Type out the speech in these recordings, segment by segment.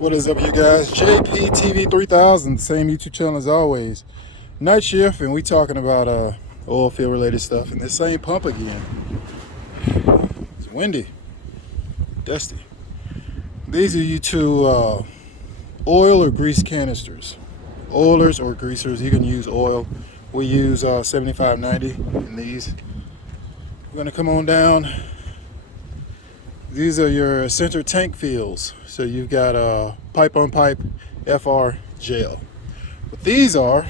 What is up, you guys? JPTV 3000, same YouTube channel as always. Night shift, and we talking about oil field related stuff. And this same pump again. It's windy, dusty. These are you two oil or grease canisters. Oilers or greasers. You can use oil. We use 7590 in these. We're gonna come on down. These are your center tank fields. So you've got pipe on pipe FR gel. What these are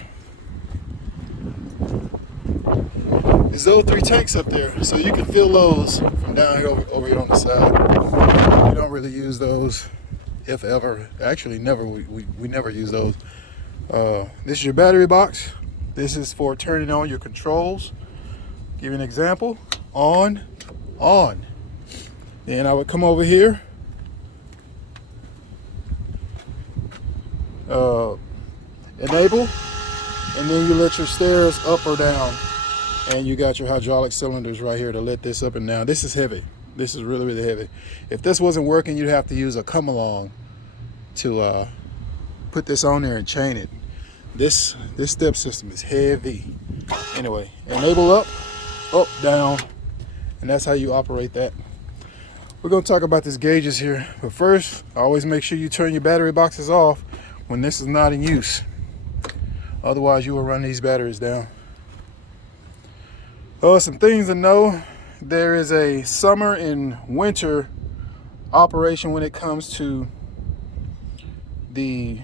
is those three tanks up there. So you can fill those from down here over here on the side. We don't really use those, if ever. Actually, never. We never use those. This is your battery box. This is for turning on your controls. Give you an example. On. And I would come over here, enable, and then you let your stairs up or down, and you got your hydraulic cylinders right here to let this up and down. This is heavy. This is really, really heavy. If this wasn't working, you'd have to use a come along to put this on there and chain it. This step system is heavy. Anyway, enable up, down, and that's how you operate that. We're going to talk about these gauges here, but first, always make sure you turn your battery boxes off when this is not in use. Otherwise, you will run these batteries down. Some things to know. There is a summer and winter operation when it comes to the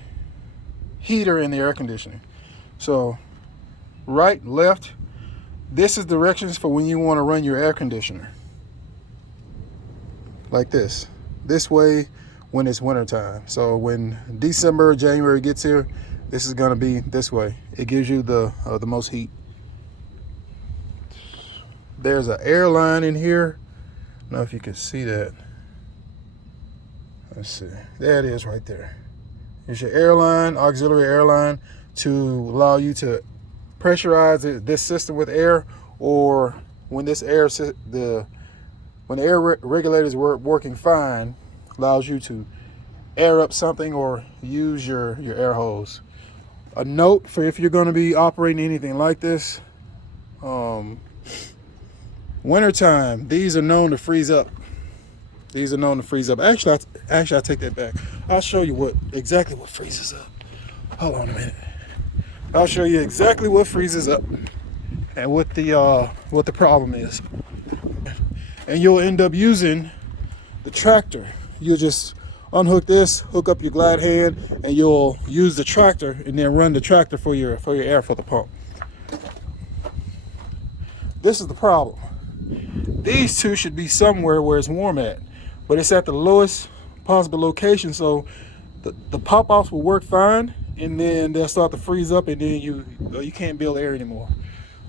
heater and the air conditioning. So, right, left, this is directions for when you want to run your air conditioner. Like this way when it's winter time. So when December, January gets here, this is going to be this way. It gives you the most heat. There's an air line in here. I don't know if you can see that. Let's see. There it is right there. It's your air line, auxiliary air line, to allow you to pressurize this system with air, or when this when the air regulators were working fine, allows you to air up something or use your air hose. A note for if you're going to be operating anything like this, wintertime, these are known to freeze up. Actually, I take that back. I'll show you exactly what freezes up. Hold on a minute. I'll show you exactly what freezes up and what the problem is. And you'll end up using the tractor. You'll just unhook this, hook up your glide hand, and you'll use the tractor and then run the tractor for your air for the pump. This is the problem. These two should be somewhere where it's warm at, but it's at the lowest possible location, so the pop-offs will work fine, and then they'll start to freeze up, and then you can't build air anymore.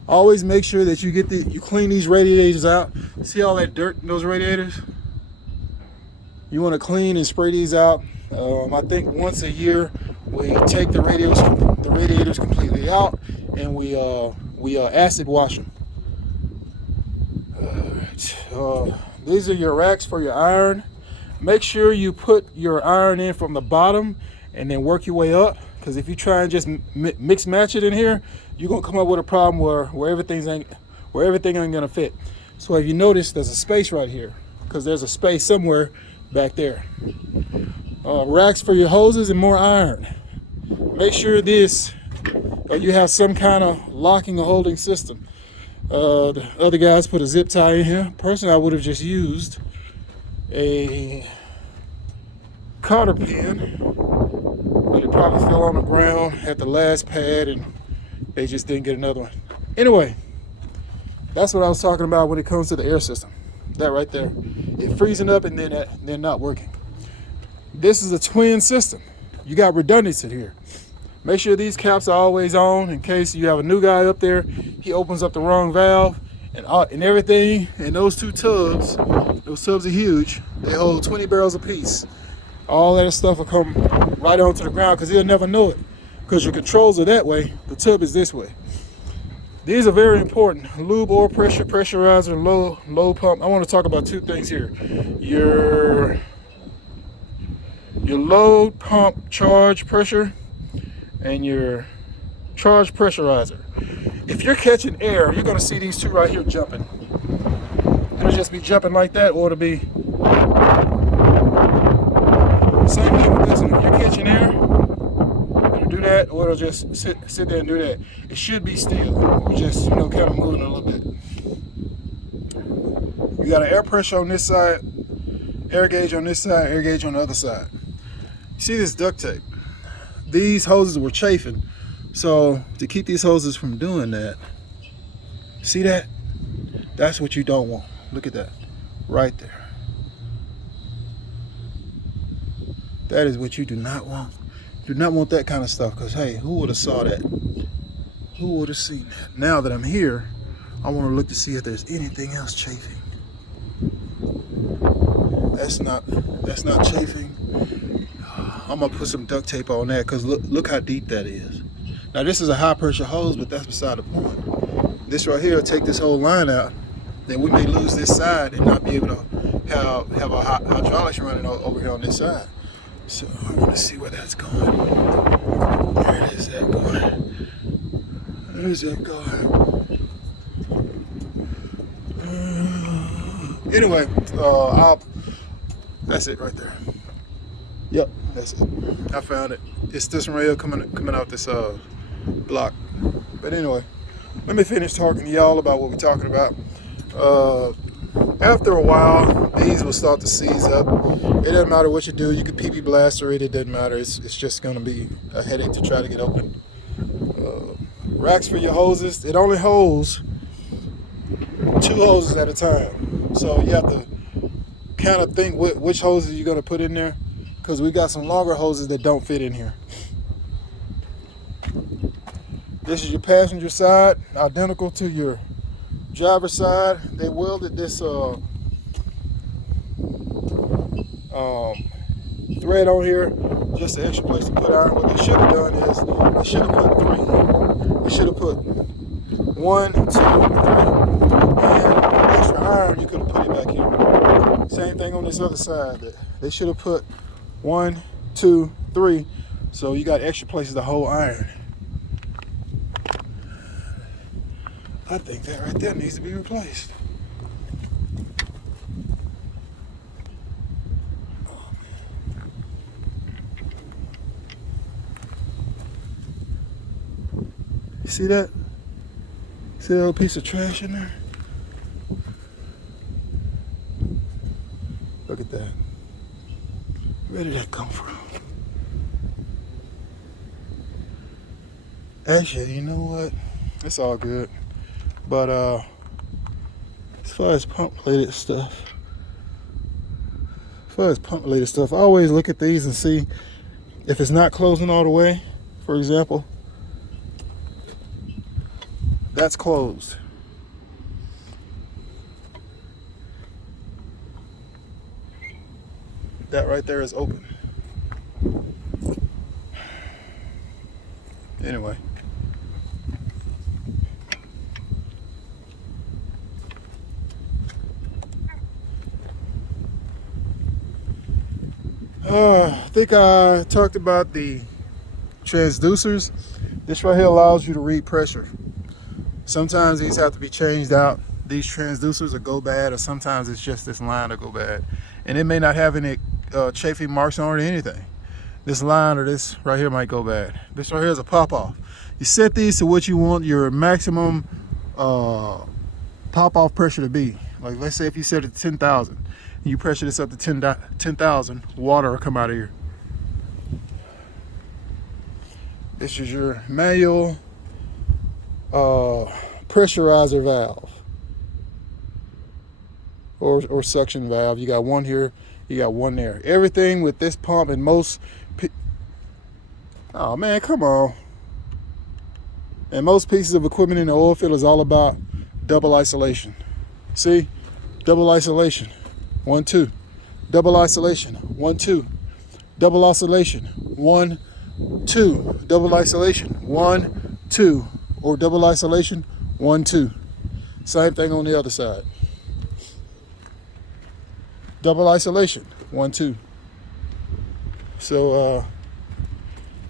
Always make sure that you clean these radiators out. See all that dirt in those radiators? You want to clean and spray these out. I think once a year we take the radiators completely out, and we acid wash them. These are your racks for your iron. Make sure you put your iron in from the bottom and then work your way up, because if you try and just mix match it in here, you're gonna come up with a problem where everything ain't gonna fit. So if you notice, there's a space right here, because there's a space somewhere back there. Racks for your hoses and more iron. Make sure you have some kind of locking or holding system. The other guys put a zip tie in here. Personally, I would have just used a cotter pin, but it probably fell on the ground at the last pad and they just didn't get another one. Anyway, that's what I was talking about when it comes to the air system. That right there. It freezing up and then they're not working. This is a twin system. You got redundancy here. Make sure these caps are always on in case you have a new guy up there. He opens up the wrong valve and everything. And those tubs are huge. They hold 20 barrels apiece. All that stuff will come right onto the ground because he'll never know it. Because your controls are that way, the tub is this way. These are very important. Lube, oil pressure, pressurizer, low pump. I want to talk about two things here. Your your load pump charge pressure and your charge pressurizer. If you're catching air, you're going to see these two right here jumping. It'll just be jumping like that, or it'll be same thing with this one. If you're catching air, it'll do that, or it'll just sit there and do that. It should be still, or just kind of moving a little bit. You got an air pressure on this side, air gauge on this side, air gauge on the other side. You see this duct tape? These hoses were chafing, so to keep these hoses from doing that, see that? That's what you don't want. Look at that, right there. That is what you do not want. Do not want that kind of stuff, because hey, who would have saw that? Who would have seen that? Now that I'm here, I want to look to see if there's anything else chafing. That's not chafing. I'm gonna put some duct tape on that, because look how deep that is. Now this is a high pressure hose, but that's beside the point. This right here will take this whole line out. Then we may lose this side and not be able to have a hydraulics running over here on this side. So I want to see where that's going. Where is that going? Where is that going? Anyway, that's it right there. Yep, that's it. I found it. It's this rail coming out this block. But anyway, let me finish talking to y'all about what we're talking about. After a while, these will start to seize up. It doesn't matter what you do. You can PB blaster it. It doesn't matter. It's just going to be a headache to try to get open. Racks for your hoses. It only holds 2 hoses at a time. So you have to kind of think which hoses you're going to put in there, because we got some longer hoses that don't fit in here. This is your passenger side, identical to your driver's side. They welded this thread on here, just an extra place to put iron. What they should have done is they should have put 3. They should have put 1, 2, 3, and extra iron. You could have put it back here. Same thing on this other side. They should have put 1, 2, 3, so you got extra places to hold iron. I think that right there needs to be replaced. Oh, you see that? See that little piece of trash in there? Look at that. Where did that come from? Actually, you know what? It's all good. But as far as pump related stuff, I always look at these and see if it's not closing all the way. For example, that's closed. That right there is open. Anyway. I think I talked about the transducers. This right here allows you to read pressure. Sometimes these have to be changed out. These transducers will go bad, or sometimes it's just this line will go bad. And it may not have any chafing marks on it or anything. This line or this right here might go bad. This right here is a pop-off. You set these to what you want your maximum pop-off pressure to be. Like let's say if you set it to 10,000. You pressure this up to 10,000, water will come out of here. This is your manual pressurizer valve or suction valve. You got one here, you got one there. Everything with this pump and most oh man, come on. And most pieces of equipment in the oil field is all about double isolation. See? Double isolation. 1, 2. Double isolation. 1, 2. Double isolation. 1, 2. Double isolation. 1, 2. Or double isolation. 1, 2. Same thing on the other side. Double isolation. 1, 2. So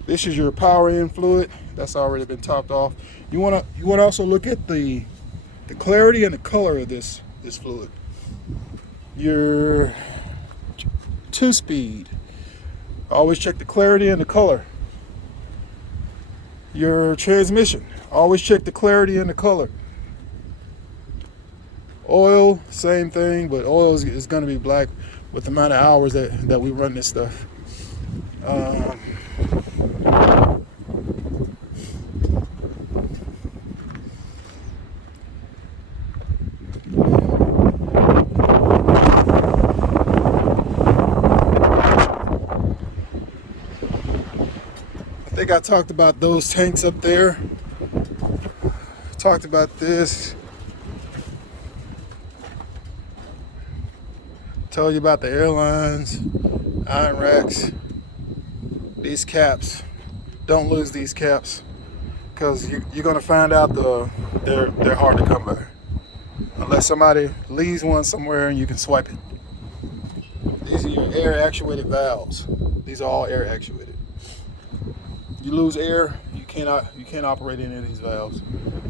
this is your power in fluid that's already been topped off. You want to also look at the clarity and the color of this fluid. Your 2-speed, always check the clarity and the color. Your transmission, always check the clarity and the color. Oil, same thing, but oil is going to be black with the amount of hours that we run this stuff. I think I talked about those tanks up there. Talked about this. Told you about the airlines, iron racks, these caps. Don't lose these caps, because you're gonna find out they're hard to come by unless somebody leaves one somewhere and you can swipe it. These are your air actuated valves. These are all air actuated. You lose air, you can't operate any of these valves.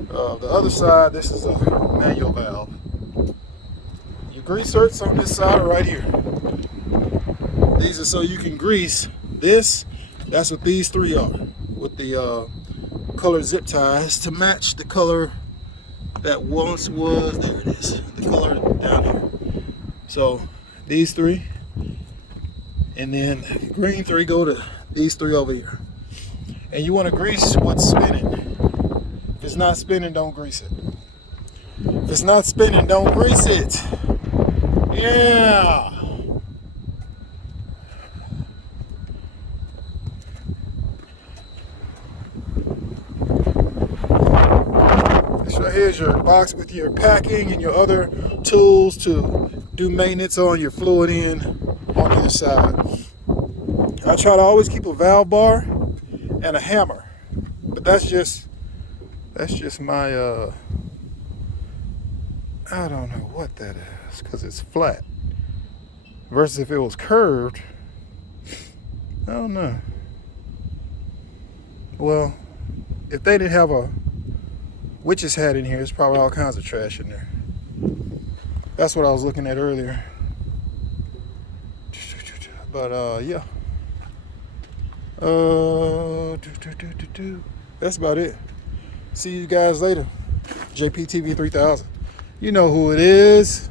The other side, this is a manual valve. Your grease zerks on this side are right here. These are so you can grease this. That's what these three are, with the color zip ties to match the color that once was. There it is, the color down here. So these three, and then the green three go to these three over here. And you want to grease what's spinning. If it's not spinning, don't grease it. If it's not spinning, don't grease it. Yeah. This right here is your box with your packing and your other tools to do maintenance on your fluid in on either side. I try to always keep a valve bar and a hammer, but that's just my I don't know what that is, because it's flat versus if it was curved. I don't know. Well, if they didn't have a witch's hat in here, there's probably all kinds of trash in there. That's what I was looking at earlier. But yeah. That's about it. See you guys later. JPTV 3000. You know who it is.